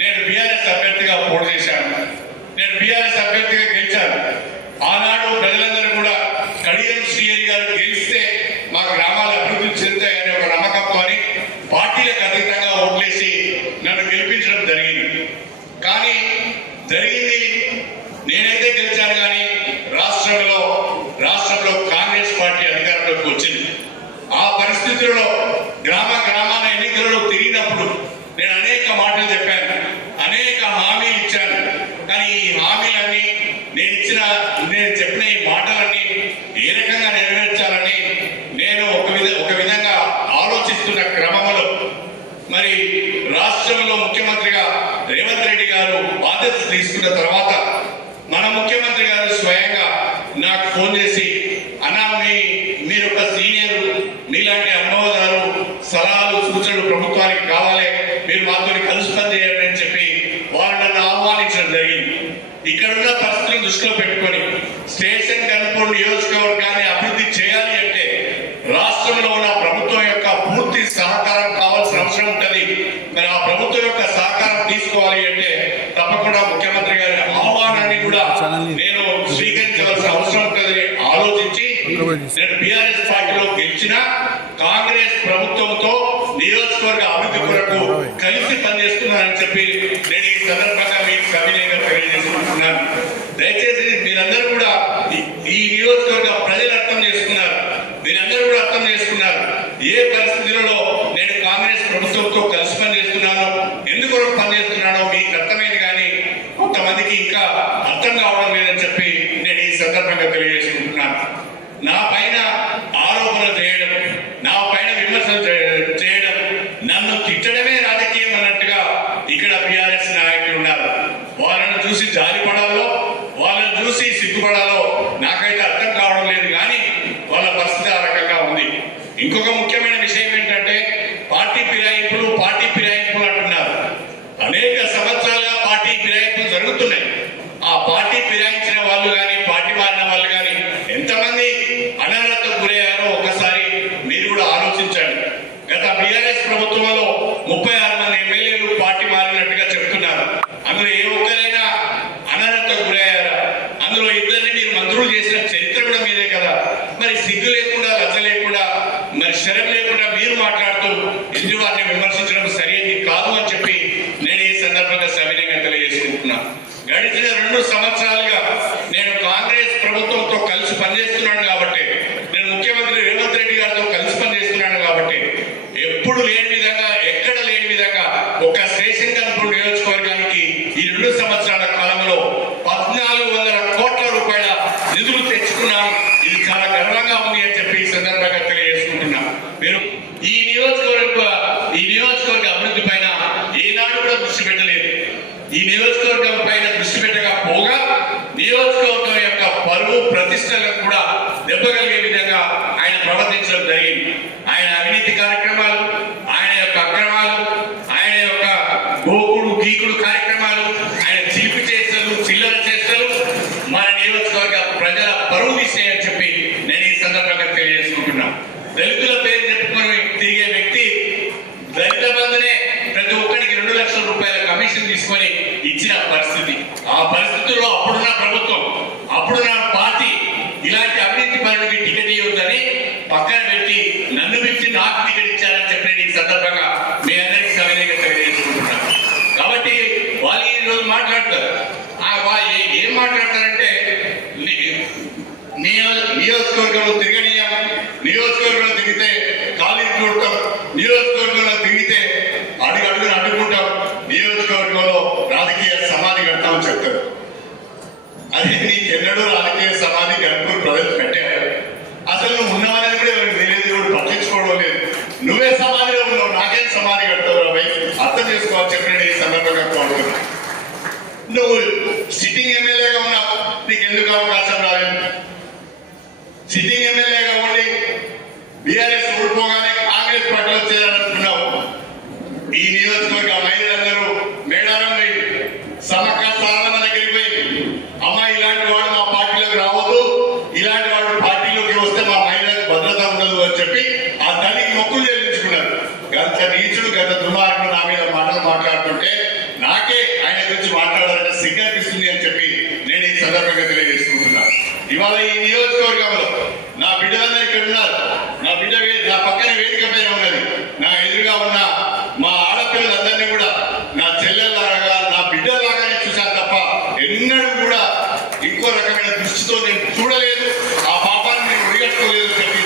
నేను బీఆర్ఎస్ అభ్యర్థిగా పోటీ చేశాను. నేను బీఆర్ఎస్ అభ్యర్థిగా గెలిచాను. ఆనాడు ప్రజలందరూ కూడా కడియం శ్రీహరి గారు గెలిస్తే మా గ్రామాలు అభివృద్ధి చెందుతాయనే ఒక నమ్మకంతో పార్టీలకు అతీతంగా ఓట్లేసి నన్ను గెలిపించడం జరిగింది. కానీ జరిగింది నేనైతే గెలిచాను, కానీ రాష్ట్రంలో కాంగ్రెస్ పార్టీ అధికారంలోకి వచ్చింది. ఆ పరిస్థితుల్లో గ్రామాల ఎన్నికలలో తిరిగినప్పుడు నేను అనేక మాటలు చెప్పాను, అనేక హామీలు ఇచ్చాను. కానీ ఈ హామీలన్నీ నేను చెప్పిన ఈ మాటలన్నీ ఏ రకంగా నెరవేర్చాలని నేను ఒక విధంగా ఆలోచిస్తున్న క్రమంలో మరి రాష్ట్రంలో ముఖ్యమంత్రిగా రేవంత్ రెడ్డి గారు బాధ్యత తీసుకున్న తర్వాత మన ముఖ్యమంత్రి గారు స్వయంగా నాకు ఫోన్ చేసి, అన్నా మీరు ఒక సీనియర్, మీలాంటి అనుభవదారు, సలహాలు సూచనలు ప్రభుత్వానికి కావాలి, మీరు మాతో కలిసి పనిచేయాలని అని చెప్పి వారు నన్ను ఆహ్వానించడం జరిగింది. ఇక్కడున్న పరిస్థితులను దృష్టిలో పెట్టుకొని స్టేషన్ కనుపూర్ నియోజకవర్గాన్ని అభివృద్ధి చేయాలి అంటే రాష్ట్రంలో ఉన్న ప్రభుత్వం యొక్క పూర్తి సహకారం కావాల్సిన అవసరం ఉంటుంది. మరి ఆ ప్రభుత్వం యొక్క సహకారం తీసుకోవాలి అంటే తప్పకుండా ముఖ్యమంత్రి గారి ఆహ్వానాన్ని కూడా నేను స్వీకరించవలసిన అవసరం ఉంటుందని ఆలోచించి నేను బీఆర్ఎస్ పార్టీలో గెలిచిన కాంగ్రెస్ ప్రభుత్వంతో నియోజకవర్గ అభివృద్ధి కొరకు కలిసి పనిచేస్తున్నానని చెప్పి నేను ఈ సందర్భంగా మీకు సవినయంగా తెలియజేసుకుంటున్నాను. దయచేసి మీరందరూ కూడా ఈ నియోజకవర్గ ప్రజలు అర్థం చేసుకున్నారు, మీరందరూ కూడా అర్థం చేసుకున్నారు ఏ పరిస్థితులలో నేను కాంగ్రెస్ ప్రభుత్వంతో కలిసి పనిచేస్తున్నానో, ఎందుకు పనిచేస్తున్నానో మీకు అర్థమైంది. కానీ కొంతమందికి ఇంకా అర్థం కావడం లేదని చెప్పి నేను ఈ సందర్భంగా తెలియజేసుకుంటున్నాను. నా పైన ఆరోపణలు చేయడం, నా పైన విమర్శలు చేయడం, నన్ను తిట్టడమే రాజకీయం అన్నట్టుగా ఇక్కడ బీఆర్ఎస్ నాయకులు ఉన్నారు. వాళ్ళను చూసి జాలిపడాలో, వాళ్ళని చూసి సిగ్గుపడాలో నాకైతే అర్థం కావడం లేదు. కానీ వాళ్ళ పరిస్థితి ఆ రకంగా ఉంది. ఇంకొక ముఖ్యమైన విషయం ఏంటంటే పార్టీ ఫిరాయింపులు అంటున్నారు. అనేక సంవత్సరాలుగా పార్టీ ఫిరాయింపులు జరుగుతున్నాయి. ఆ పార్టీ ఫిరాయించిన వాళ్ళు కానీ, పార్టీ మారిన వాళ్ళు కానీ ఎంతమంది అనర్హతకు గురయ్యారో ఒకసారి మీరు కూడా ఆలోచించండి. గత బీఆర్ఎస్ ప్రభుత్వంలో 36 మంది ఎమ్మెల్యేలు పార్టీ మారినట్టుగా చెప్తున్నారు. అందులో ఏ ఒక్కరైనా అనర్హతకు గురయ్యారా? అందులో ఇద్దరిని మీరు మంత్రులు చేసిన చరిత్ర కూడా మీదే కదా. మరి సిగ్గు లేకుండా, లజ్జ లేకుండా, మరి శరం లేకుండా మీరు మాట్లాడుతూ ఎదుటి వారిని విమర్శించడం సరైనది కాదు అని చెప్పి నేను ఈ సందర్భంగా సవినయంగా తెలియజేసుకుంటున్నా. గడిచిన 2 సంవత్సరాలుగా నేను కాంగ్రెస్ ప్రభుత్వంతో కలిసి పనిచేస్తున్నాను కాబట్టి, నేను ముఖ్యమంత్రి రేవంత్ రెడ్డి గారితో కలిసి పనిచేస్తున్నాను కాబట్టి ఎప్పుడు లేని విధంగా, ఎక్కడ లేని విధంగా ఒక స్టేషన్ కనుపూర్ నియోజకవర్గానికి ఈ 2 సంవత్సరాల కాలంలో 1400 కోట్ల రూపాయల నిధులు తెచ్చుకున్నాం. ఇది చాలా గర్వంగా ఉంది అని చెప్పి ఈ సందర్భంగా తెలియజేసుకుంటున్నాం. మీరు ఈ నియోజకవర్గ అభివృద్ధి పైన ఏనాడు కూడా దృష్టి పెట్టలేదు. ఈ నియోజకవర్గం పైన దృష్టి పెట్టకపోగా నియోజకవర్గం యొక్క పరువు ప్రతిష్టలకు కూడా దెబ్బ కలిగే విధంగా ఆయన ప్రవర్తించడం జరిగింది. ఆయన అవినీతి కార్యక్రమాలు, ఆయన యొక్క అక్రమాలు, ఆయన యొక్క గోకుడు గీకుడు కార్యక్రమాలు, ఆయన చిలిపి చేష్టలు, చిల్లర చేష్టలు మన నియోజకవర్గ ప్రజల పరువు తీసేయని చెప్పి నేను ఈ సందర్భంగా తెలియజేసుకుంటున్నాను. దళితుల పేరు చెప్పుకొని తిరిగే వ్యక్తి దళిత బంధునే ప్రతి ఒక్కరికి 2 లక్షల రూపాయల కమిషన్ తీసుకొని ఇచ్చిన పరిస్థితి. ఆ పరిస్థితుల్లో అప్పుడున్న ప్రభుత్వం, అప్పుడున్న పార్టీ ఇలాంటి అవినీతి పనులకి టికెట్ ఇవ్వద్దని పక్కన పెట్టి నన్ను పిలిచి నాకు టికెట్ ఇచ్చారని చెప్పి నేను ఈ సందర్భంగా మీ అందరికీ సవినయంగా తెలియజేసుకుంటున్నాను. కాబట్టి వాళ్ళు ఈ రోజు మాట్లాడతారు. ఏం మాట్లాడతారంటే నియోజకవర్గంలో తిరగనీయం, నియోజకవర్గంలో తిరిగితే కాలేజీ చూడటం, నియోజకవర్గంలో తిరిగితే అడుగున అడ్డుకుంటాం, నియోజకవర్గంలో రాజకీయ సమాధి కడతామని చెప్తారు. అది నీకెన్నడూ రాజకీయ సమాధి గణపూర్ ప్రజలు కట్టారు. అసలు నువ్వు ఉన్నావనేది కూడా ఎవరికి తెలియదు, ఎవరు పట్టించుకోవడం లేదు. నువ్వే సమాధిలో ఉన్నావు, నాకేం సమాధి కడతావు రాబోయ్, అర్థం చేసుకోవాలి చెప్పి నేను ఈ సందర్భంగా కోరుతున్నా. నువ్వు సిట్టింగ్ ఎమ్మెల్యేగా ఉన్నావు, నీకు ఎందుకు అవకాశం రాలేదు? సిట్టింగ్ ఎమ్మెల్యేగా ఉండి బీఆర్ఎస్ ఓడిపోగానే కాంగ్రెస్ పార్టీలో చేరాలనుకున్నావు. సిగ్గనిపిస్తుంది అని చెప్పి నేను ఈ సందర్భంగా తెలియజేసుకుంటున్నా. ఇవాళ ఈ నియోజకవర్గంలో నా బిడ్డలందరూ ఇక్కడ ఉన్నారు. నా పక్కన వేదిక పైన ఉన్నది. నా ఎదురుగా ఉన్న మా ఆడపిల్లలందరినీ కూడా నా చెల్లెల్లాగా నా బిడ్డలాగానే చూశాను తప్ప ఎన్నడూ కూడా ఇంకో రకమైన దృష్టితో నేను చూడలేదు. ఆ పాపాన్ని నేను ఉడిగట్టుకోలేదు చెప్పి